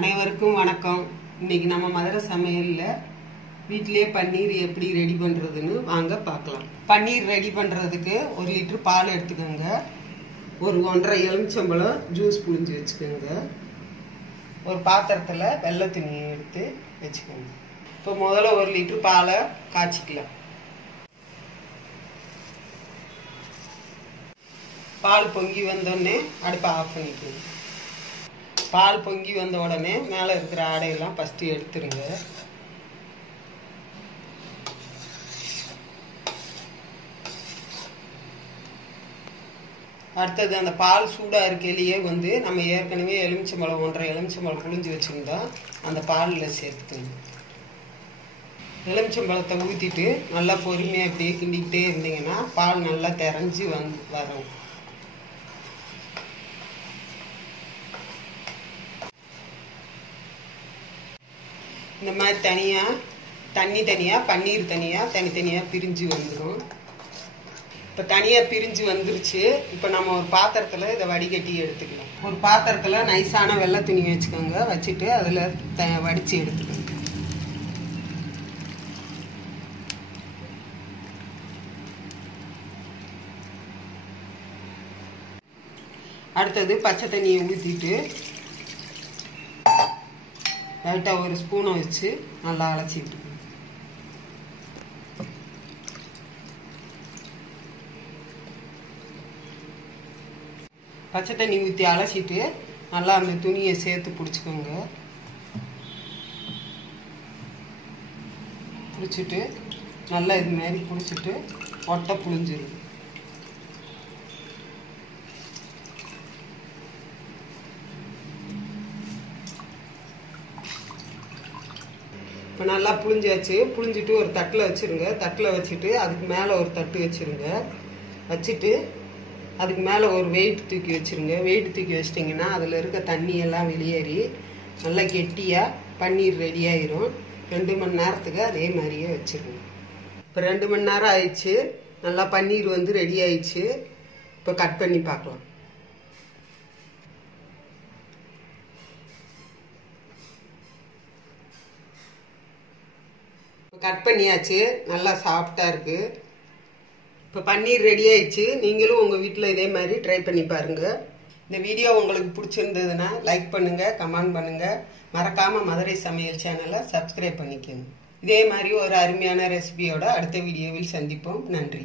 அனைவருக்கும் வணக்கம். இன்னைக்கு நம்ம மதுரை சமையலில் வீட்டிலேயே பன்னீர் எப்படி ரெடி பண்ணுறதுன்னு வாங்க பார்க்கலாம். பன்னீர் ரெடி பண்ணுறதுக்கு ஒரு லிட்டர் பால் எடுத்துக்கோங்க. ஒரு ஒன்றரை எலுமிச்சம்பழம் ஜூஸ் புழிஞ்சு வச்சுக்கோங்க. ஒரு பாத்திரத்தில் வெள்ளை துணியை எடுத்து வச்சுக்கோங்க. இப்போ முதல்ல ஒரு லிட்டர் பாலை காய்ச்சிக்கலாம். பால் பொங்கி வந்தோடனே அடுப்பை ஆஃப் பண்ணிக்கோங்க. பால் பொங்கி வந்த உடனே மேலே இருக்கிற ஆடையெல்லாம் ஃபஸ்ட்டு எடுத்துருங்க. அடுத்தது அந்த பால் சூடாக இருக்கையிலேயே வந்து நம்ம ஏற்கனவே எலுமிச்சம்பழம் ஒன்றரை எலுமிச்சம்பழம் புழிஞ்சு வச்சுருந்தோம் அந்த பாலில் சேர்த்துக்கணும் எலுமிச்சம்பழத்தை ஊற்றிட்டு நல்லா பொறுமையாக அப்படியே கிண்டிக்கிட்டே இருந்தீங்கன்னா பால் நல்லா தெரிஞ்சு வந்து வரும். இந்த மாதிரி தனியாக தண்ணி தனியாக பன்னீர் தனியாக தனித்தனியாக பிரிஞ்சு வந்துடும் இப்போ தனியாக பிரிஞ்சு வந்துருச்சு. இப்போ நம்ம ஒரு பாத்திரத்தில் இதை வடிகட்டி எடுத்துக்கலாம் ஒரு பாத்திரத்தில் நைஸான வெள்ளை துணி வச்சுக்கோங்க. வச்சுட்டு அதில் த வடித்து எடுத்துக்கோங்க. அடுத்தது பச்சை தண்ணியை ஊற்றிட்டு லைட்டாக ஒரு ஸ்பூனை வச்சு நல்லா அலசி விட்டுக்கணும் பச்சை தண்ணி ஊற்றி அலசிட்டு நல்லா அந்த துணியை சேர்த்து பிடிச்சிக்கோங்க. பிடிச்சிட்டு நல்லா இது மாதிரி பிடிச்சிட்டு ஒட்டை புழிஞ்சிடும் இப்போ நல்லா புழிஞ்சாச்சு. புழிஞ்சிட்டு ஒரு தட்டில் வச்சுருங்க. தட்டில் வச்சுட்டு அதுக்கு மேலே ஒரு தட்டு வச்சுருங்க. வச்சுட்டு அதுக்கு மேலே ஒரு வெயிட் தூக்கி வச்சுருங்க. வெயிட் தூக்கி வச்சிட்டிங்கன்னா அதில் இருக்க தண்ணியெல்லாம் வெளியேறி நல்லா கெட்டியாக பன்னீர் ரெடியாயிரும் ரெண்டு மணி நேரத்துக்கு அதே மாதிரியே வச்சுருங்க. இப்போ ரெண்டு மணி நேரம் ஆயிடுச்சு. நல்லா பன்னீர் வந்து ரெடி ஆயிடுச்சு. இப்போ கட் பண்ணி பார்க்கலாம். கட் பண்ணியாச்சு. நல்லா சாஃப்டாக இருக்குது இப்போ பன்னீர் ரெடி ஆயிடுச்சு. நீங்களும் உங்கள் வீட்டில் இதே மாதிரி ட்ரை பண்ணி பாருங்கள் இந்த வீடியோ உங்களுக்கு பிடிச்சிருந்ததுன்னா லைக் பண்ணுங்கள் கமெண்ட் பண்ணுங்கள் மறக்காமல் மதுரை சமையல் சேனலை சப்ஸ்கிரைப் பண்ணிக்கோங்க. இதே மாதிரி ஒரு அருமையான ரெசிபியோட அடுத்த வீடியோவில் சந்திப்போம். நன்றி.